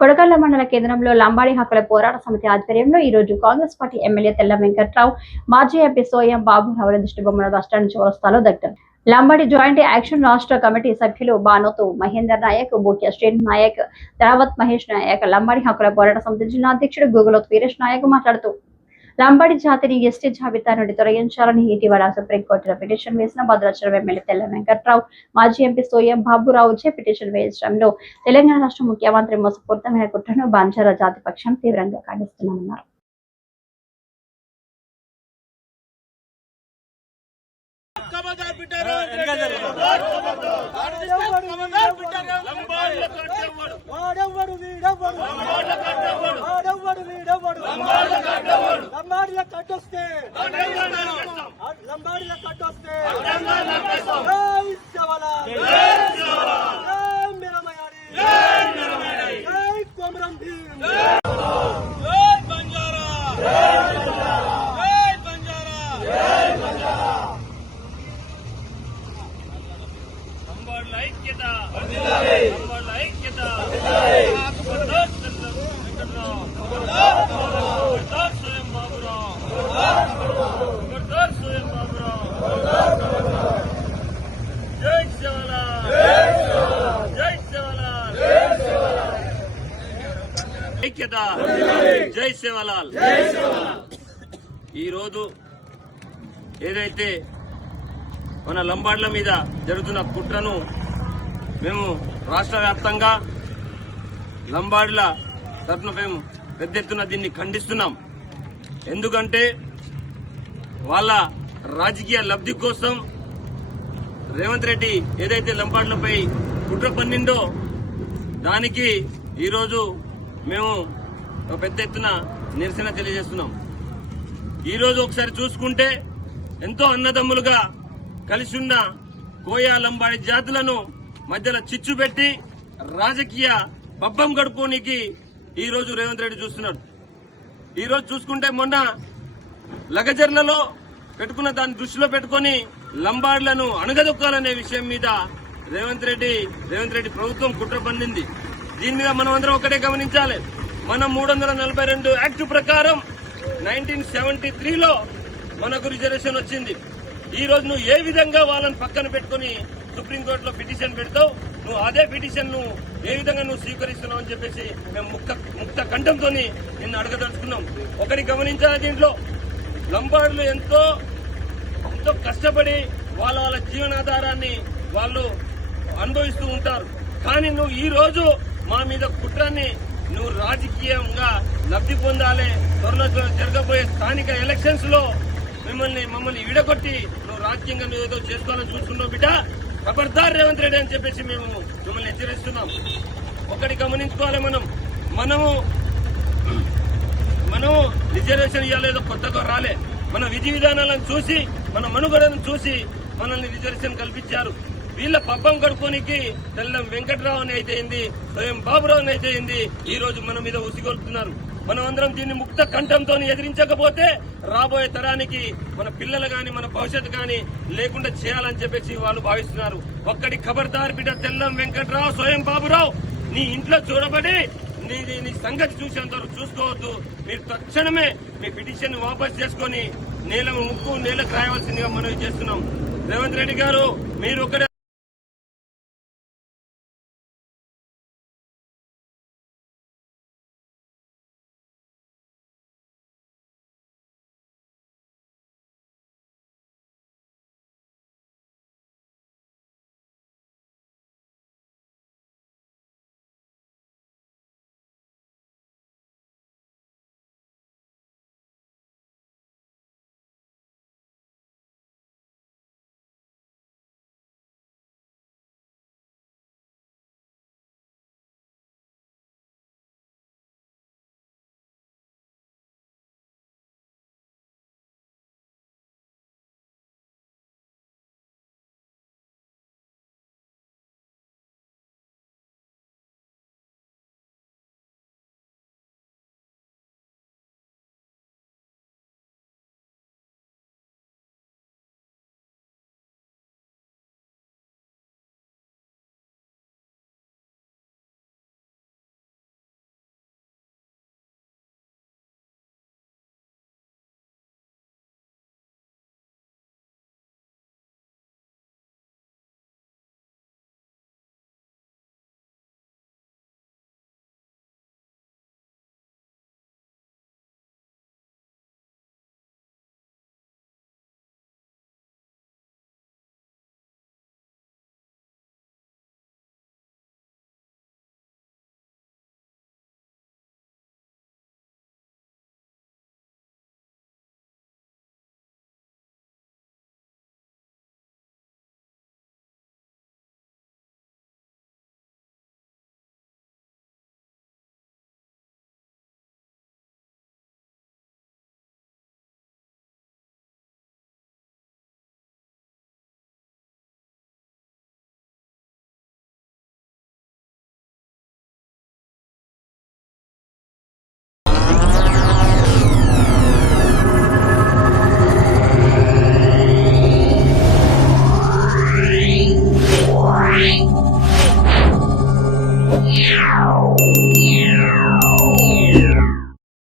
కొడకళ్ల మండల కేంద్రంలో లంబాడి హక్కుల పోరాట సమితి ఆధ్వర్యంలో ఈ రోజు కాంగ్రెస్ పార్టీ ఎమ్మెల్యే తెల్ల వెంకట్రావు, మాజీ ఎంపీ సోయం బాబురావుల దిష్టిబొమ్మల బస్టాండ్ చౌరస్తాలో దగ్గర లంబాడి జాయింట్ యాక్షన్ రాష్ట్ర కమిటీ సభ్యులు బానోతు మహేందర్ నాయక్, బూక్య శ్రీన్ నాయక్, ధరావత్ మహేష్ నాయక్, లంబాడి హక్కుల పోరాట సమితి జిల్లా అధ్యక్షుడు గూగులోత్ వీరేష్ నాయక్ మాట్లాడుతూ లంబాడి జాతిని ఎస్టీ జాబితా నుండి తొలగించాలని ఇటీవల సుప్రీంకోర్టులో పిటిషన్ వేసిన భద్రాచలం ఎమ్మెల్యే తెల్ల వెంకట్రావు, మాజీ ఎంపీ సోయం బాబురావుచే పిటిషన్ వేయించడంలో తెలంగాణ రాష్ట్ర ముఖ్యమంత్రి మోసపూరితమైన కుట్రను బంజారా జాతి పక్షం తీవ్రంగా ఖండిస్తున్నామన్నారు. జై సేవలాల్. ఈరోజు ఏదైతే మన లంబాడ్ల మీద జరుగుతున్న కుట్రను మేము రాష్ట్ర వ్యాప్తంగా లంబాడ్ల తరఫున మేము పెద్ద ఎత్తున దీన్ని ఖండిస్తున్నాం. ఎందుకంటే వాళ్ళ రాజకీయ లబ్ధి కోసం రేవంత్ రెడ్డి ఏదైతే లంబాడ్లపై కుట్ర పన్నిండో దానికి ఈరోజు మేము పెద్ద ఎత్తున నిరసన తెలియజేస్తున్నాం. ఈరోజు ఒకసారి చూసుకుంటే ఎంతో అన్నదమ్ములుగా కలిసి ఉన్న కోయా లంబాడి జాతులను మధ్యలో చిచ్చు పెట్టి రాజకీయ పబ్బం గడుపుకోనికి ఈ రోజు రేవంత్ రెడ్డి చూస్తున్నాడు. ఈ రోజు చూసుకుంటే మొన్న లగజర్లలో పెట్టుకున్న దాన్ని దృష్టిలో పెట్టుకుని లంబాడ్లను అణగదొక్కాలనే విషయం మీద రేవంత్ రెడ్డి ప్రభుత్వం కుట్ర పన్నింది. దీని మీద మనం అందరం ఒకటే గమనించాలి. మనం 342 యాక్ట్ ప్రకారం 1973లో మనకు రిజర్వేషన్ వచ్చింది. ఈ రోజు నువ్వు ఏ విధంగా వాళ్ళని పక్కన పెట్టుకుని సుప్రీంకోర్టులో పిటిషన్ పెడతావు, నువ్వు అదే పిటిషన్ ను ఏ విధంగా నువ్వు స్వీకరిస్తున్నావు అని చెప్పేసి మేము ముక్త కంఠంతో నిన్ను అడగదలుచుకున్నాం. ఒకటి గమనించాలి, దీంట్లో లంబాడులు ఎంతో కష్టపడి వాళ్ళ జీవనాధారాన్ని వాళ్ళు అనుభవిస్తూ ఉంటారు. కానీ నువ్వు ఈ రోజు మా మీద కుట్రాన్ని నువ్వు రాజకీయంగా లబ్ధి పొందాలి, త్వరలో జరగబోయే స్థానిక ఎలక్షన్స్ లో మమ్మల్ని విడగొట్టి నువ్వు రాజకీయంగా నువ్వు ఏదో చేసుకోవాలని చూస్తున్నావు బిడ్డ. ఖబర్దార్ రేవంత్ రెడ్డి అని చెప్పేసి మేము మిమ్మల్ని హెచ్చరిస్తున్నాం. ఒకటి గమనించుకోవాలి, మనం రిజర్వేషన్ ఇవ్వలేదో కొత్తగా రాలే. మన విధి విధానాలను చూసి మన మనుగడను చూసి మనల్ని రిజర్వేషన్ కల్పించారు. వీళ్ళ పబ్బం గడుపుకోనికి తెల్లం వెంకట్రావు అని అయితేయింది, స్వయం బాబురావు అని అయితేయింది ఈ రోజు మన మీద ఉసిగొలుపుతున్నారు. మనం అందరం దీన్ని ముక్త కంఠంతో ఎదిరించకపోతే రాబోయే తరానికి మన పిల్లలు గాని మన భవిష్యత్తు గాని లేకుండా చేయాలని చెప్పేసి వాళ్ళు భావిస్తున్నారు. ఒక్కడి ఖబర్దార్ బిడ్డ తెల్లం వెంకట్రావు, స్వయం బాబురావు, నీ ఇంట్లో చూడబడి నీ సంగతి చూసేంతవరకు చూసుకోవద్దు. మీరు తక్షణమే మీ పిటిషన్ వాపస్ చేసుకుని నేలకు రాయవలసిందిగా మనవి చేస్తున్నాం. రేవంత్ రెడ్డి గారు, మీరు ఒకటే